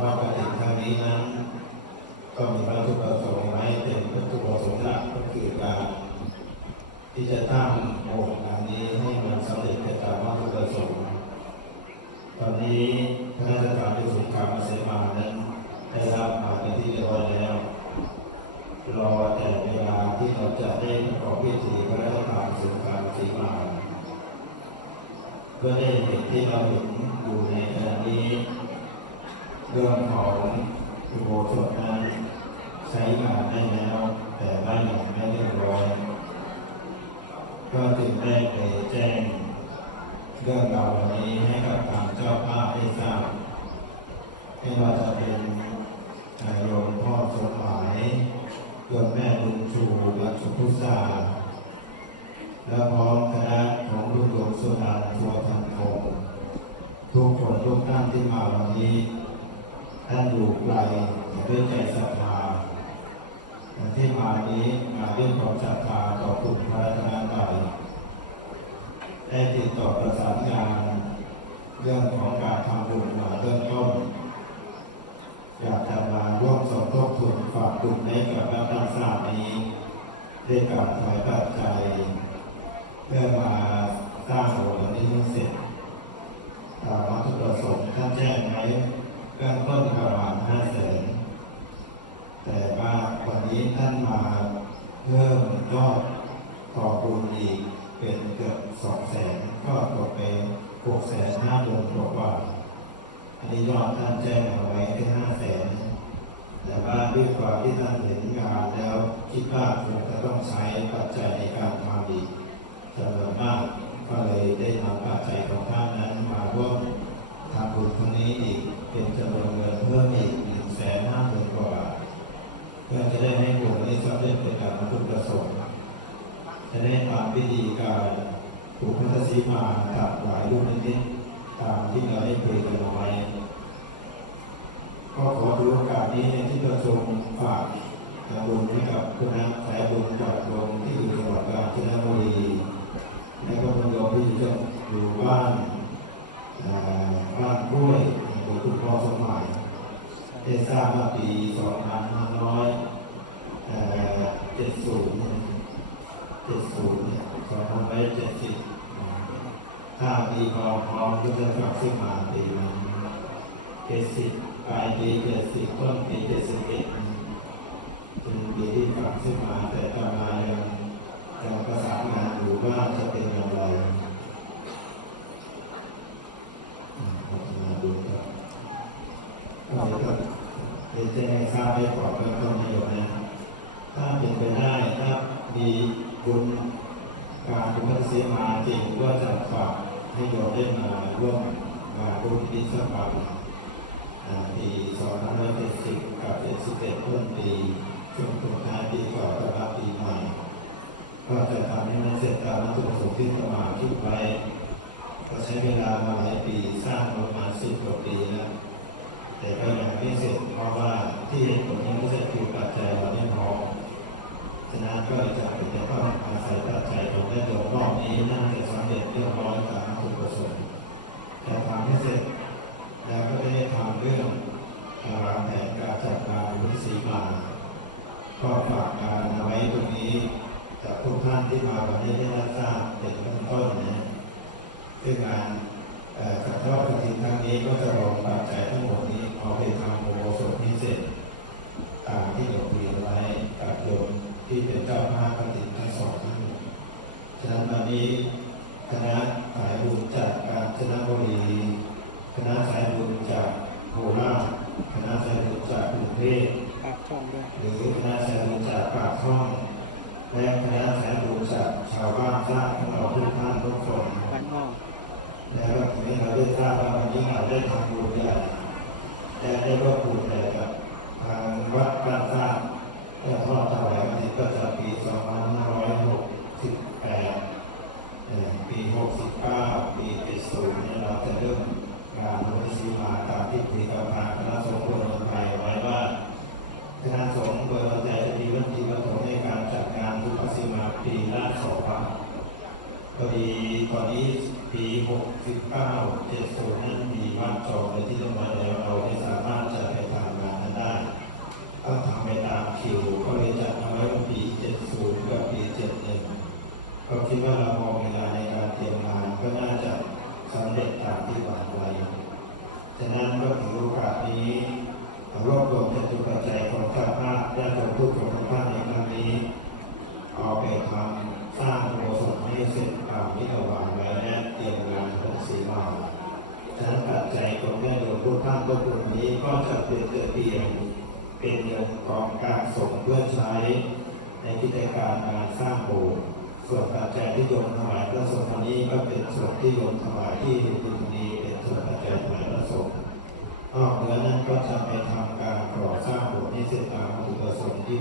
ทอดกฐินครั้งนี้นั้น ก็มีวัตถุประสงค์ไว้เป็นวัตถุประสงค์หลักก็คือการที่จะตั้งโบสถ์หลังนี้ให้มันสำเร็จไปตามวัตถุประสงค์ตอนนี้พระราชการที่สุขามเสมานั้นได้รับมาเป็นที่เรียบร้อยแล้ว รอแต่เวลาที่เราจะได้ประกอบพิธีพระราชทานสุขามเสมาเพื่อได้เห็นที่เราอยู่ เรื่องของอุโบสถนั้นใช้งานได้แล้ว แต่บ้านยังไม่เรียบร้อยก็จึงได้ไปแจ้งเรื่องราววันนี้ให้กับทางเจ้าภาพได้ทราบให้ว่าจะ เพิ่มยอดต่อบุญอีกเป็นเกือบสองแสนก็ตกไปหกแสนห้าหมื่นกว่าอันนี้ยอดท่านแจ้งเอาไว้ที่ห้าแสนแต่ว่าด้วยความที่ท่านเห็นงานแล้วคิดว่าคงจะต้องใช้ปัจจัยในการทำอีกจำนวนมากก็เลยได้นำปัจจัยของท่านนั้นมาร่วมทำบุญครั้งนี้อีกเป็นจำนวนเงินเพิ่มอีกหนึ่งแสนห้าหมื่นกว่าบาท พื่อจะได้ให้บุญนี้สำเร็จเป็นการบรรลุประสงค์จะได้ตามวิธีการปลูกพัทสีมากับหลายรูปนิดๆตามที่เราได้คุยกันไว้ก็ขอถือโอกาสนี้ในที่ประชุมฝากทำบุญให้กับคณะสายบุญจากลงที่อยู่จังหวัดกาญจนบุรีและก็พยมที่จะอยู่บ้านบ้านกล้วยหลวงคุณพ่อสมหมาย ได้สร้างมาปี 2570เจ็ดศูนย์เนี่ยสองพันไปเจ็ดสิบถ้าปีพอพร้อมก็จะกลับขึ้นมาปีนั้นเจ็ดสิบปลายปีเจ็ดสิบต้นปีเจ็ดสิบเอ็ดเป็นปีที่กลับขึ้นมาแต่ตอนมายังยังประสานงานอยู่ว่าจะเป็นอย่างไรอืมพัฒนาดูครับก็เลยก็เดี๋ยวจะ ให้ทราบให้ก่อนเบื้องต้นให้อยู่นะถ้าเป็นไปได้ถ้ามีบุญการบุญพันเสียมาจริงก็จะฝากให้โยมได้มาร่วมมาร่วมพิธีสักวันห้าร้อ่าปี2570กับ71ต้นปีช่วงสุดท้ายปีก่อนต้อนรับปีใหม่ก็จะทำให้มันเสร็จตามวัตถุประสงค์ที่สมาคิดไว้ก็ใช้เวลามาหลายปีสร้างประมาณ10กว่าปีแล้ว แต่ก็ยังไม่เสร็จเพราะว่าที่ผลยังไม่เสร็จคือปัจจัยเราไม่พอฉะนั้นก็จะเป็นต้องอาศัยปัจจัยของได้ตัวรอบนี้น่าจะสำเร็จเรียบร้อยตามวัตถุประสงค์แต่ทำให้เสร็จ แล้วก็ได้ทำเรื่องการวางแผนการจัดการบุญสีมา ก็ฝากการเอาไว้ตรงนี้จากทุกท่านที่มาวันนี้ได้รับทราบเป็นเบื้องต้นนะ ซึ่งงานเอ่อกับทอดกฐินครั้งนี้ก็จะรองปัจจัยทั้งหมดนี้เอาไปทำโมโสถพิเศษตามที่เราคุยกันไว้กับโยมที่เป็นเจ้าภาพกฐินทั้งสองท่านฉะนั้นวันนี้คณะสายบุญจากกาญจนบุรี คณะสายบุญจากโคราชคณะสายบุญจากกรุงเทพ ปากช่องด้วย หรือคณะสายบุญจากปากช่อง และคณะสายบุญจากชาวบ้านสร้างของเราทุกท่านทุกคน บ้านนอก แล้วก็ทีนี้เรา ได้ทราบว่าวันนี้เราได้ทำบุญใหญ่และได้ร่วมบุญใหญ่กับทางวัดบ้านสร้างและทอดถวายวันนี้ก็จะปี 2568 ปี 69 ปี70เนี่ยเราจะเริ่มงานบุญชีมาตามที่คุยกับทางคณะสงฆ์คนไทยไว้ว่าคณะสงฆ์โดยวันใจจะมีวันที่ประสงค์ในการจัดงานทุกสีมาปีละสองครั้งพอดีตอนนี้ ปีหกสิบเก้าเจ็ดโซนนั้นมีวันจองในที่ต้องมาแล้วเราไม่สามารถจะไปทำงานนั้นได้ต้องทำไปตามคิวก็เลยจะทำไว้ปีเจ็ดศูนย์กับปีเจ็ดหนึ่งเขาคิดว่าเรามองเวลาในการ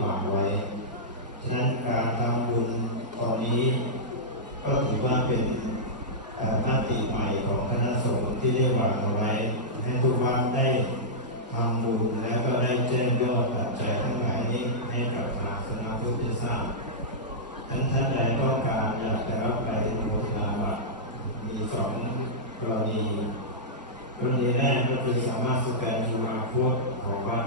ประสงค์ที่วางไว้ฉะนั้นการทำบุญตอนนี้ ก็ถือว่าเป็นเอ่อหน้าที่ใหม่ของคณะสงฆ์ที่ได้วางเอาไว้ ให้ทุกวัดได้ทำบุญแล้วก็ได้แจ้งยอดปัจจัยทั้งหลายนี้ให้กับทางคณะพุทธทราบท่านท่านใดต้องการอยากจะรับไปโมทนาบัตรมีสองกรณีกรณีแรกก็คือสามารถสแกน QR code ของวัด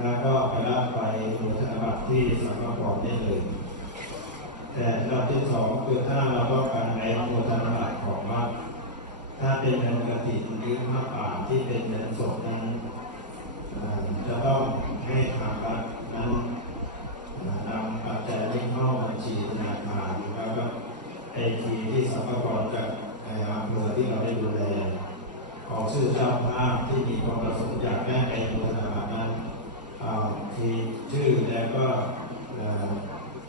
แล้วก็ไปรับไปโมทนบัตรที่สำนักงานได้เลย แต่รอบที่สองคือถ้าเราต้องการในโมทนบัตรของวัดถ้าเป็นเงินกฐินหรือผ้าป่าที่เป็นเงินสดนั้นจะต้องให้ทางวัดนั้นนำปัจจัยที่เข้าบัญชีธนาคารแล้วก็ไอทีที่สำนักงจากในอำเภอที่เราได้ดูแลของชื่อเจ้าภาพที่มีความประสงค์อยากได้ในโมทนาบัตรนั้อา ทีชื่อแล้วก็อ่า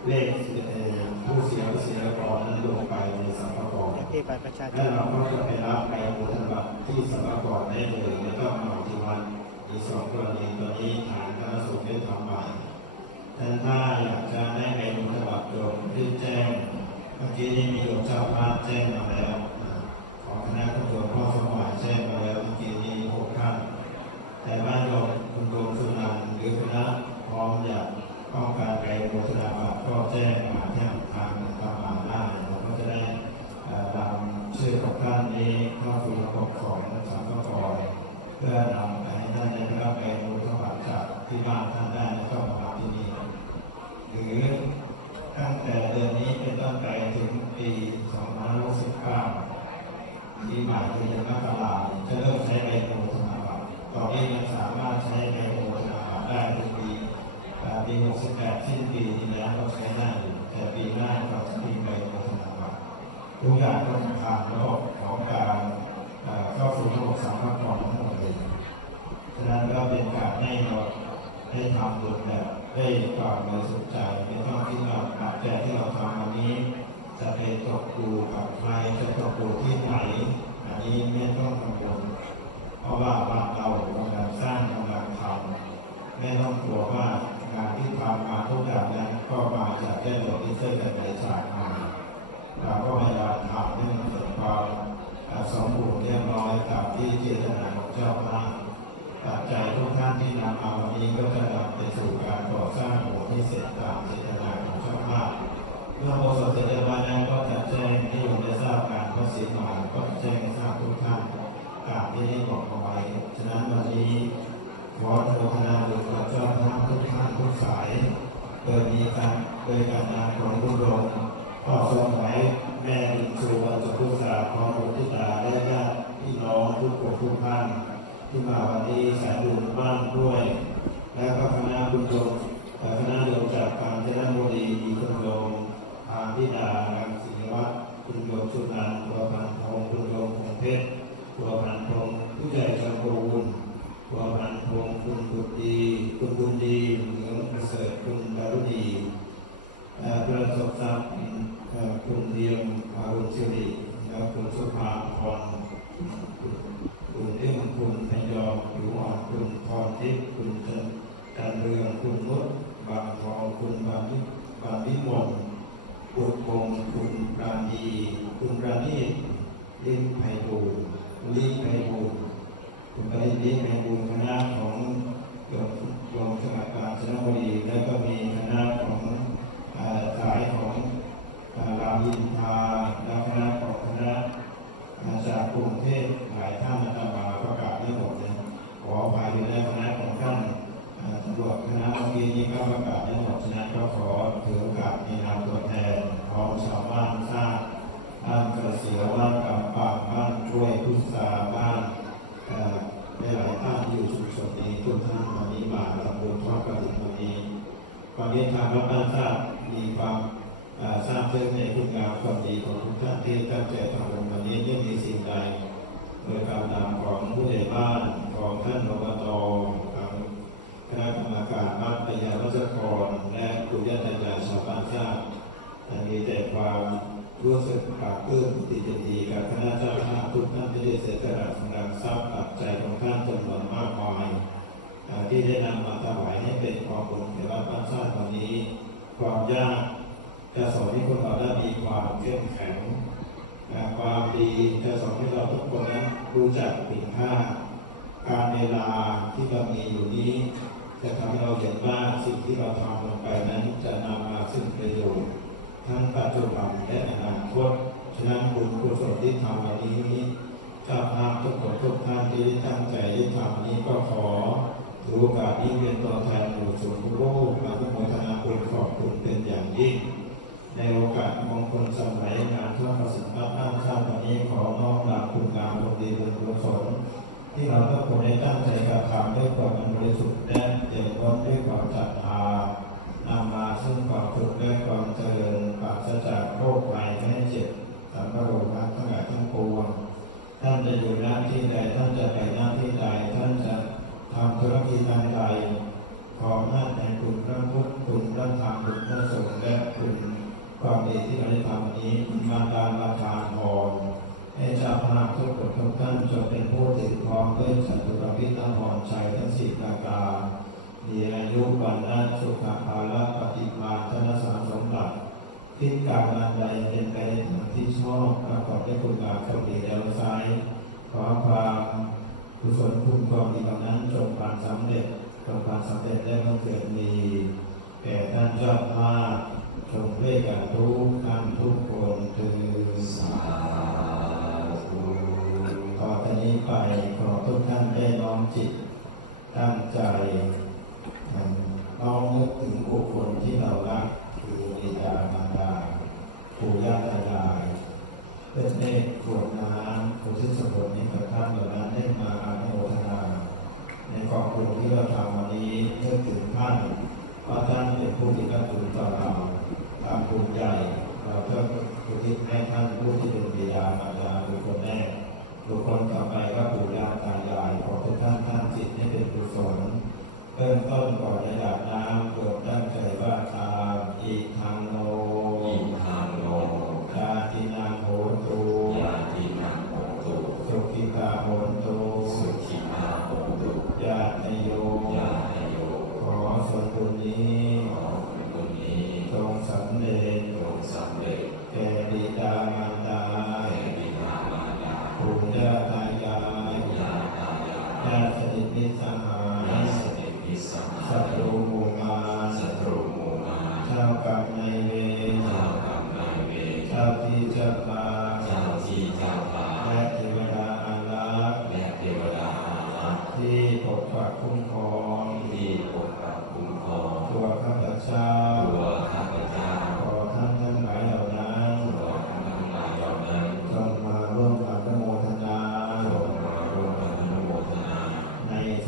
เลขเอ่อผู้เสียภาษีอากรนั้นลงไปในสัมภาระที่บัตรประชาชและนเราก็จะไปรับไปโอนธนบัตรที่สัมภาระได้เลยแล้วก็มาที่วัดอีกสองกรณีตอนนี้ฐานคณะสงฆ์ได้ทำใหม่ท่านถ้าอยากจะได้ไปโอนธนบัตรโยมรีบแจ้งเมื่อกี้นี้มีโยมเจ้าภาพแจ้งมาแล้วอ่าของคณะผู้ตรวจพ่อสมัยแจ้งมาแล้วเมื่อกี้นี้หกท่านแต่ว่าโยมคุณโยมสุนันท์ห รือคณะพร้อมอยากต้องการไปโฆษณาบัตรก็แจ้งมาที่ทางทางมาได้เราก็จะได้นำชื่อของท่านนี้เข้าสู่ระบบของสามภาระเพื่อนำ มีการโดยการงานของรุ่งโรจน์พ่อทรงไหวแม่ดินชูวันสุขุสาพร้อมบุตรธิดาและญาติพี่น้องทุกคนทุกท่านที่มาวันนี้สายบุญบ้านด้วย แล้วก็คณะบุญโยมคณะโยมจากกาญจนบุรีมีคุณโยมทางพิดาลังศิวัฒน์คุณโยมสุนันตัวพันพงคุณโยมพงเพชรตัวพันพงผู้ใหญ่ชาวโกวุลตัวพันพงคุณบุตรดี คุณบุญดีเหมืองประเสริฐคุณดารุดี ประสบทรัพย์คุณเดียมอารุณศิริแล้วคุณสุภาพรคุณเอื้อมคุณพยอมผิวอ่อนคุณพรทิพย์คุณจันจันเรืองคุณนุชบางทองคุณบางวิบางวิมลบุตรพงคุณปราณีคุณปราณีลิ้มไพบูลย์ลิ้มไพบูคุณปราณีลิ้มไพบูคณะของโยมสมัครการชนบุรีแล้วก็มีคณะของ สายของรามอินทราแล้วคณะของคณะมาจากกรุงเทพหลายท่านนะมาประกาศไม่หมดเลยขออภัยด้วยนะคณะของท่านตำรวจคณะเมื่อกี้นี้ก็ประกาศไม่หมดฉะนั้นก็ขอถือโอกาสในนามตัวแทนของชาวบ้านทราบบ้านกระเสียบ้านกำปางบ้านกล้วยพุทราบ้านหลายท่านที่อยู่ชุมชนนี้ทุกท่านวันนี้มาทำบุญทอดกระถิ่นวันนี้ วามนี้ทางวัดบ้านทราบมีความทราบเรื่องในคุณงามความดีของทุกท่านที่ตั้งใจทำบุญวันนี้ยังมีสิ่งใดโดยการนำของผู้ใหญ่บ้านของท่านอบตทางคณะกรรมการบ้านพยาวัชกรและผู้ญาติญาติชาวบ้านชาติมีแต่ความรู้สึกปลาบปลื้มติยินดีกับคณะเจ้าภาพทุกท่านที่ได้เสียสละกำลังทรัพย์ปัจจัยของท่านจำนวนมากมาย ที่ได้นำมาถวายให้เป็นความบุญแก่วับ้านชาติวันนี้ ความยากจะสอนให้พวกเราได้มีความเข้มแข็งความดีจะสอนให้เราทุกคนนั้นรู้จักคุณค่าการเวลาที่เรามีอยู่นี้ จะทำให้เราเห็นว่าสิ่งที่เราทำลงไปนั้นจะนำมาซึ่งประโยชน์ทั้งปัจจุบันและอนาคตฉะนั้นบุญกุศลที่ทำวันนี้เจ้าภาพทุกคนทุกท่านที่ได้ตั้งใจที่ทำนี้ก็ขอ ถือโอกาสนี้เป็นตัวแทนหมู่ชนโลกมาทุกโมทนาคุณขอบคุณเป็นอย่างยิ่ง ในโอกาสมงคลสมัยงานทอดกฐินรับตั้งชาติวันนี้ขอน้อมนำคุณงามความดีบุญกุศลที่เราทุกคนได้ตั้งใจกระทำด้วยความบริสุทธิ์และเต็มร้นด้วยความศรัทธานำมาซึ่งความสุขและความเจริญปราศจากโรคภัยไม่เจ็บสัมปโรคทั้งหลายทั้งปวงท่านจะอยู่หน้าที่ใดท่านจะไปหน้าที่ใดท่านจะ ทำธุรกิจทางใดขอท่านในคุณพระพุทธคุณพระธรรมคุณพระสงฆ์และคุณความดีที่เราได้ทำวันนี้มาตามมาทานพรให้เจ้าพนักทุกคนทุกท่านจงเป็นผู้ถึงพร้อมด้วยสัตว์ประพิธพรชัยทั้งสี่ประการมีอายุวันละสุขภาละปฏิมาธนสารสมบัติคิดการงานใดเป็นไปในทางที่ชอบประกอบด้วยคุณงามความดีแล้วไซร้ขอความ กุศลคุณความดีเหล่านั้นจงบานสำเร็จจงบานสำเร็จและบังเกิดมีแก่ท่านเจ้าภาพจงด้วยกันทุกท่านทุกคนถือสาธุต่อจากนี้ไปขอทุกท่านได้น้อมจิต ตั้งใจน้อมนึกถึงบุคคลที่เรารักคือบิดามารดาปู่ย่าตายายเพื่อได้กรวดน้ำ อุทิศส่วนนี้กับท่านเหล่านั้นได้มาอนุโมทนา ในกองบุญที่เราทำวันนี้เพื่อถึงท่านเพราะท่านเป็นผู้ที่กระตุ้นต่อเราทำบุญใหญ่เราเพื่ออุทิศให้ท่านผู้ที่เป็นบิดามารดาบุคคลแรกบุคคลต่อไปก็ปู่ย่าตายายขอทุกท่านท่านจิตให้เป็นกุศลเริ่มต้นก่อนระดับน้ำโปรดตั้งใจว่าตามอีทางโน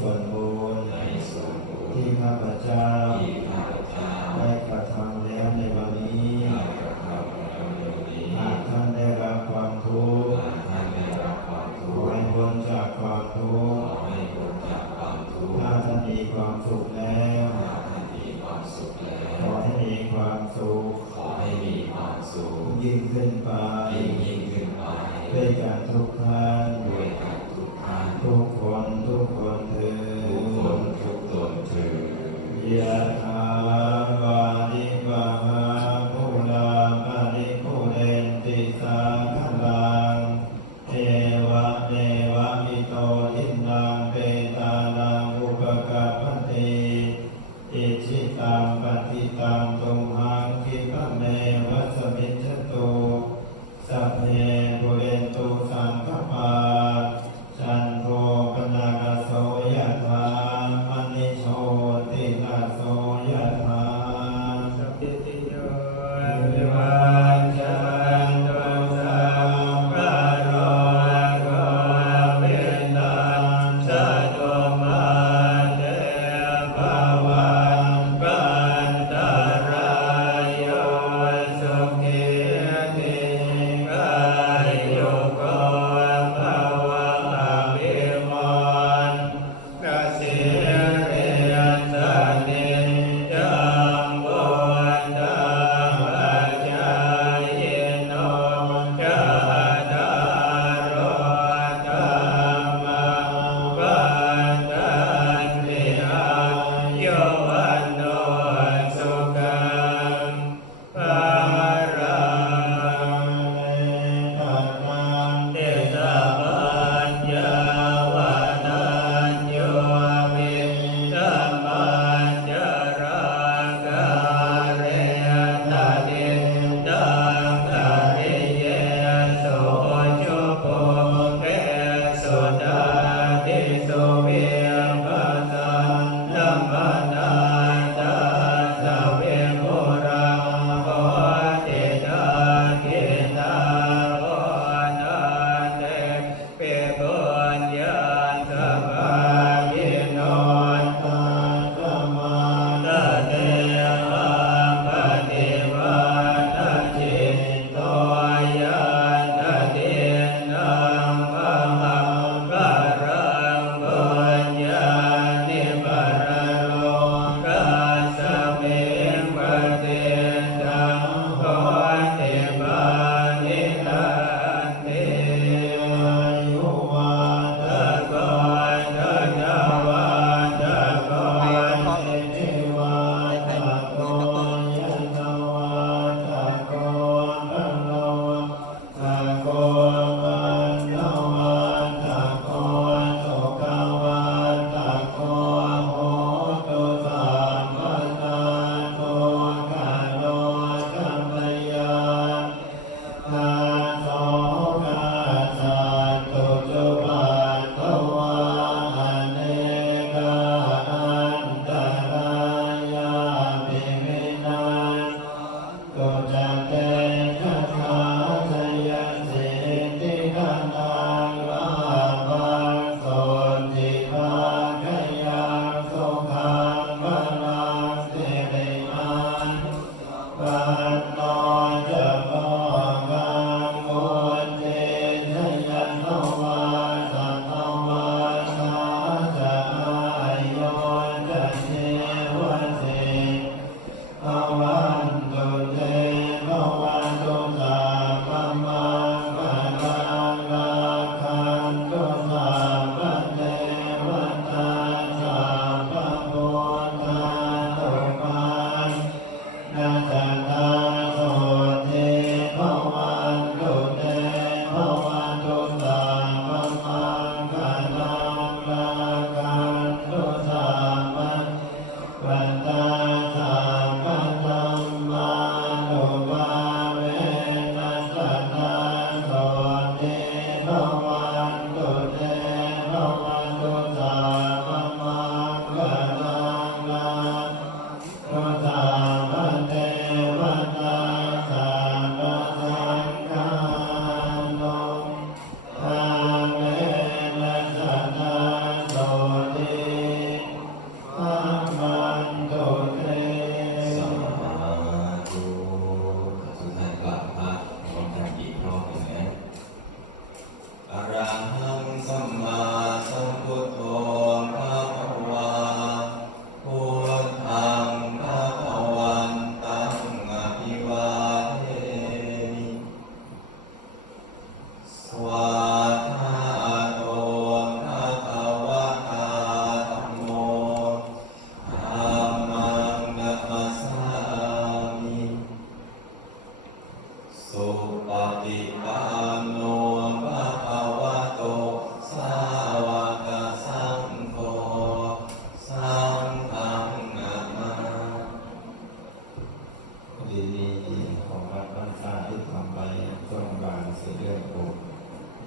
ส่วนบุญในส่วนบุญที่ข้าพเจ้า ทินั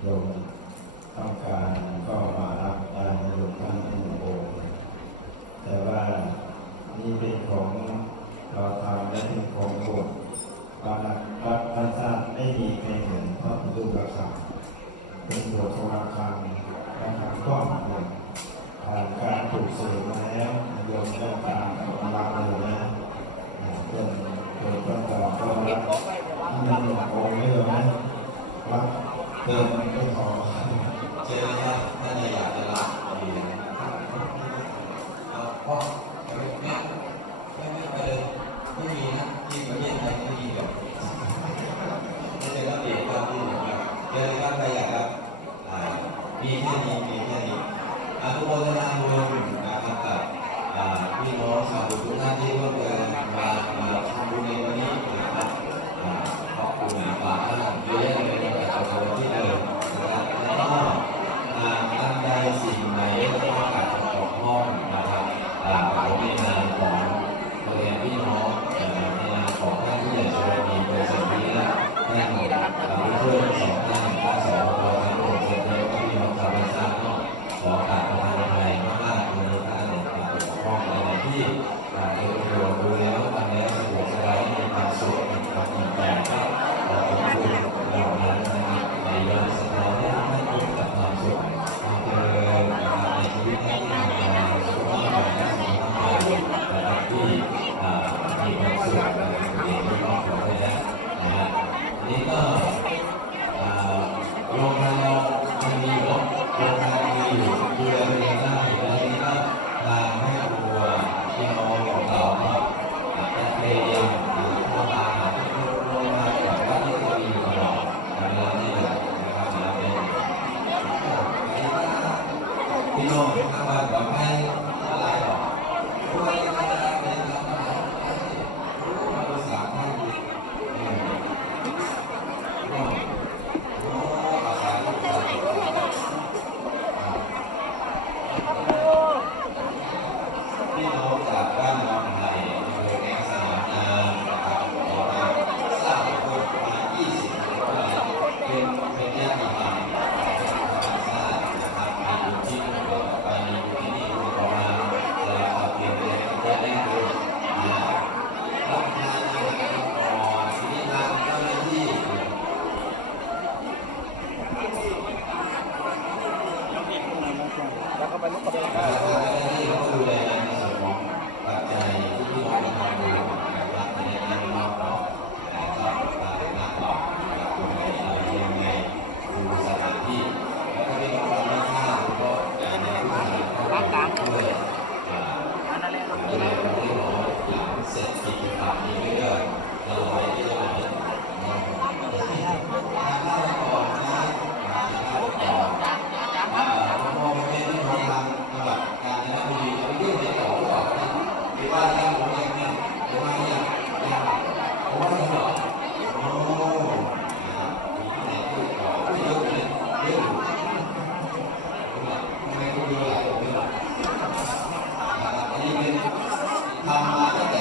Lord. ประครับมีแค่นี้มีแค่นี้อาทุกคนจะนำรวมนะครับกับพี่น้องชาวบุรีทุกท่านที่ร่วมเดินมา